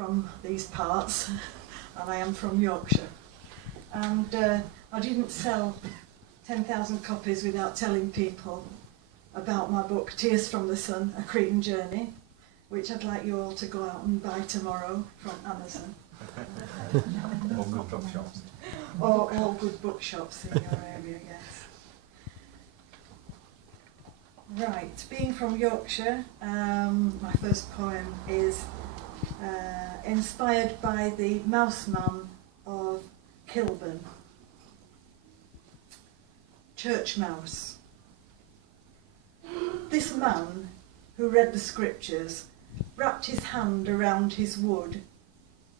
from these parts, and I am from Yorkshire. And I didn't sell 10,000 copies without telling people about my book, Tears from the Sun, A Cretan Journey, which I'd like you all to go out and buy tomorrow from Amazon. Or good bookshops. Or all good bookshops in your area, yes. Right, being from Yorkshire, my first poem is inspired by the Mouse Man of Kilburn. Church Mouse. This man, who read the scriptures, wrapped his hand around his wood.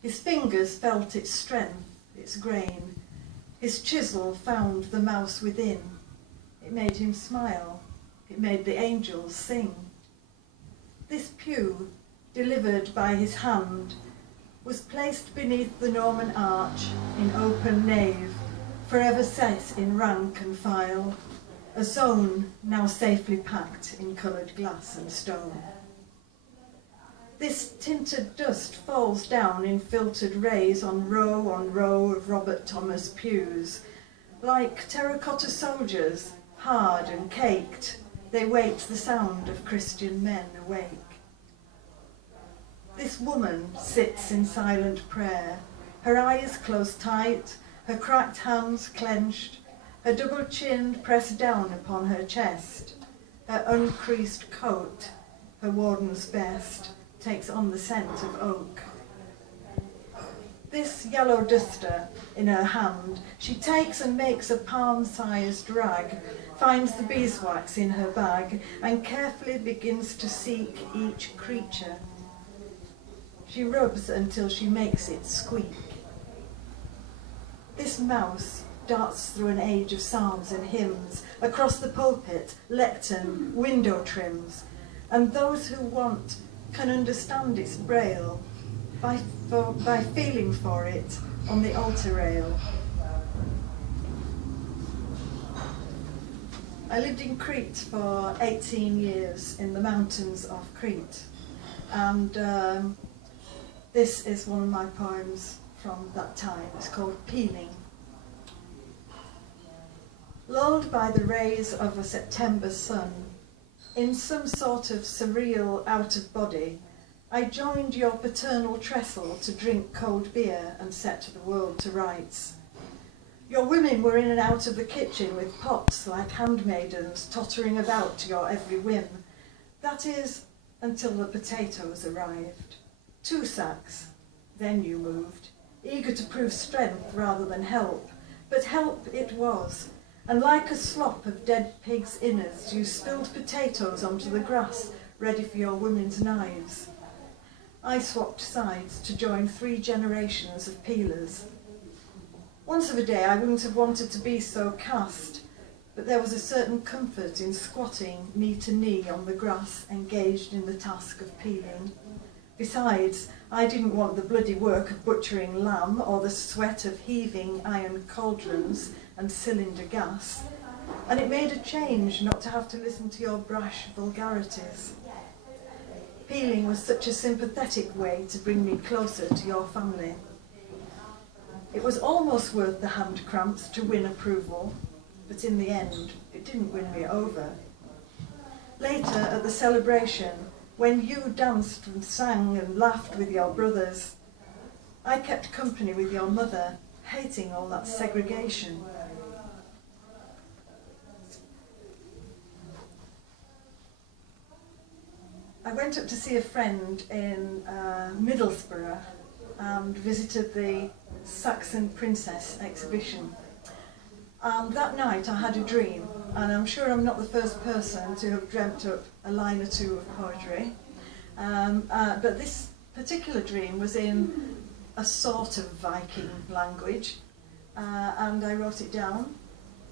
His fingers felt its strength, its grain. His chisel found the mouse within. It made him smile. It made the angels sing. This pew, delivered by his hand, was placed beneath the Norman arch in open nave, forever set in rank and file, a zone now safely packed in coloured glass and stone. This tinted dust falls down in filtered rays on row of Robert Thomas pews. Like terracotta soldiers, hard and caked, they wait the sound of Christian men awake. This woman sits in silent prayer, her eyes closed tight, her cracked hands clenched, her double chin pressed down upon her chest. Her uncreased coat, her warden's best, takes on the scent of oak. This yellow duster in her hand, she takes and makes a palm-sized rag, finds the beeswax in her bag, and carefully begins to seek each creature. She rubs until she makes it squeak. This mouse darts through an age of psalms and hymns, across the pulpit, lectern, window trims, and those who want can understand its braille by feeling for it on the altar rail. I lived in Crete for 18 years in the mountains of Crete, and this is one of my poems from that time. It's called Peeling. Lulled by the rays of a September sun, in some sort of surreal out-of-body, I joined your paternal trestle to drink cold beer and set the world to rights. Your women were in and out of the kitchen with pots like handmaidens tottering about to your every whim. That is, until the potatoes arrived. 2 sacks, then you moved, eager to prove strength rather than help. But help it was, and like a slop of dead pig's innards, you spilled potatoes onto the grass, ready for your women's knives. I swapped sides to join 3 generations of peelers. Once of a day I wouldn't have wanted to be so cast, but there was a certain comfort in squatting knee to knee on the grass, engaged in the task of peeling. Besides, I didn't want the bloody work of butchering lamb or the sweat of heaving iron cauldrons and cylinder gas, and it made a change not to have to listen to your brash vulgarities. Peeling was such a sympathetic way to bring me closer to your family. It was almost worth the hand cramps to win approval, but in the end, it didn't win me over. Later, at the celebration, when you danced and sang and laughed with your brothers, I kept company with your mother, hating all that segregation. I went up to see a friend in Middlesbrough and visited the Saxon Princess exhibition. And that night I had a dream, and I'm sure I'm not the first person to have dreamt up a line or 2 of poetry, but this particular dream was in a sort of Viking language, and I wrote it down,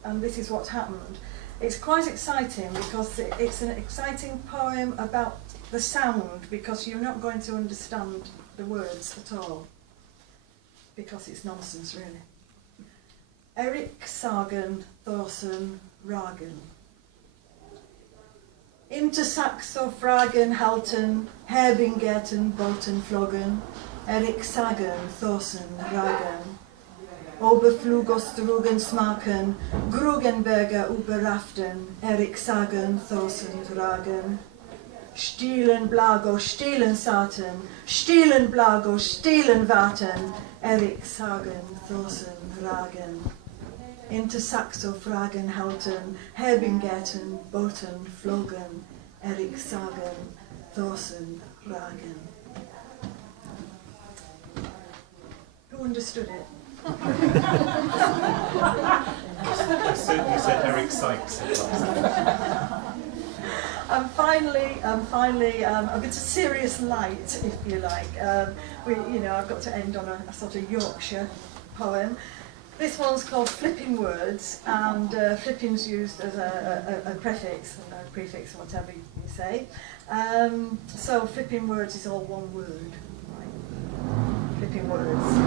and this is what happened. It's quite exciting because it's an exciting poem about the sound, because you're not going to understand the words at all, because it's nonsense really. Erik Sagen Thorsen Ragen. Inte Saxo Fragen Halten, Herbingerten Bolten Floggen, Erik Sagen, Thorsen, Ragen. Oberflugostrugen Smaken, Grugenberger Überraften, Erik Sagen, Thorsen, Ragen. Stielen Blago, Stielen Saten, Stielen Blago, Stielen Waten, Erik Sagen, Thorsen, Ragen. Inter Saxo Fragen halten, Herbingeten, Boten, Flogen, Erik Sagen, Thorsen, Ragen. Who understood it? I certainly said Eric Sykes. And finally, a bit of serious light, if you like. I've got to end on a sort of Yorkshire poem. This one's called Flipping Words, and flipping's used as a prefix, a prefix, whatever you say. So flipping words is all one word. Right? Flipping words.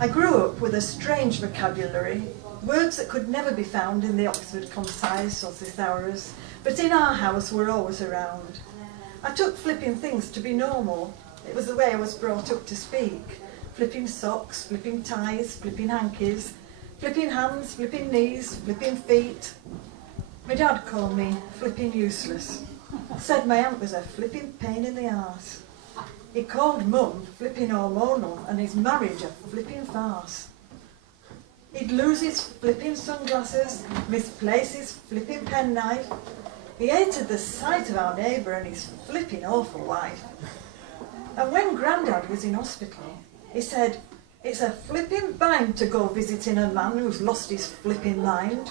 I grew up with a strange vocabulary, words that could never be found in the Oxford Concise or Thesaurus, but in our house were always around. I took flipping things to be normal. It was the way I was brought up to speak. Flipping socks, flipping ties, flipping hankies, flipping hands, flipping knees, flipping feet. My dad called me flipping useless. Said my aunt was a flipping pain in the arse. He called Mum flipping hormonal and his marriage a flipping farce. He'd lose his flipping sunglasses, misplace his flipping penknife. He hated the sight of our neighbour and his flipping awful wife. And when Grandad was in hospital, he said, "It's a flipping bind to go visiting a man who's lost his flipping mind."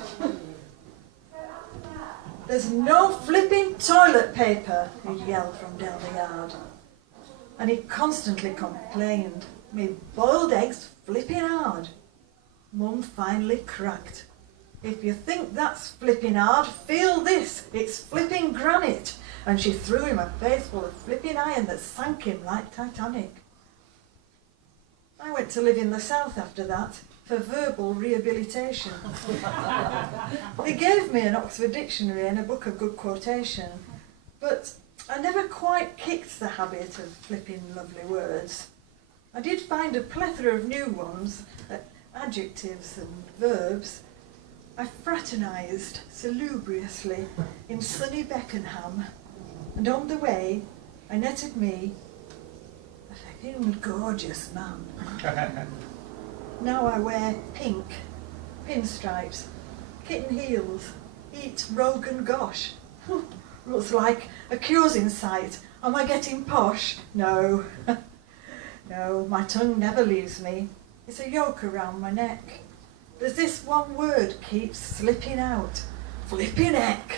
"There's no flipping toilet paper," he'd yell from down the yard. And he constantly complained, "Me boiled eggs flipping hard." Mum finally cracked. "If you think that's flipping hard, feel this, it's flipping granite." And she threw him a face full of flipping iron that sank him like Titanic. I went to live in the south after that, for verbal rehabilitation. They gave me an Oxford dictionary and a book of good quotation, but I never quite kicked the habit of flipping lovely words. I did find a plethora of new ones, adjectives and verbs. I fraternised salubriously in sunny Beckenham, and on the way I netted me a flipping gorgeous man. Now I wear pink, pinstripes, kitten heels, eat Rogan gosh. Looks like a cure's in sight. Am I getting posh? No. No, my tongue never leaves me. It's a yoke around my neck. There's this one word keeps slipping out. Flipping heck.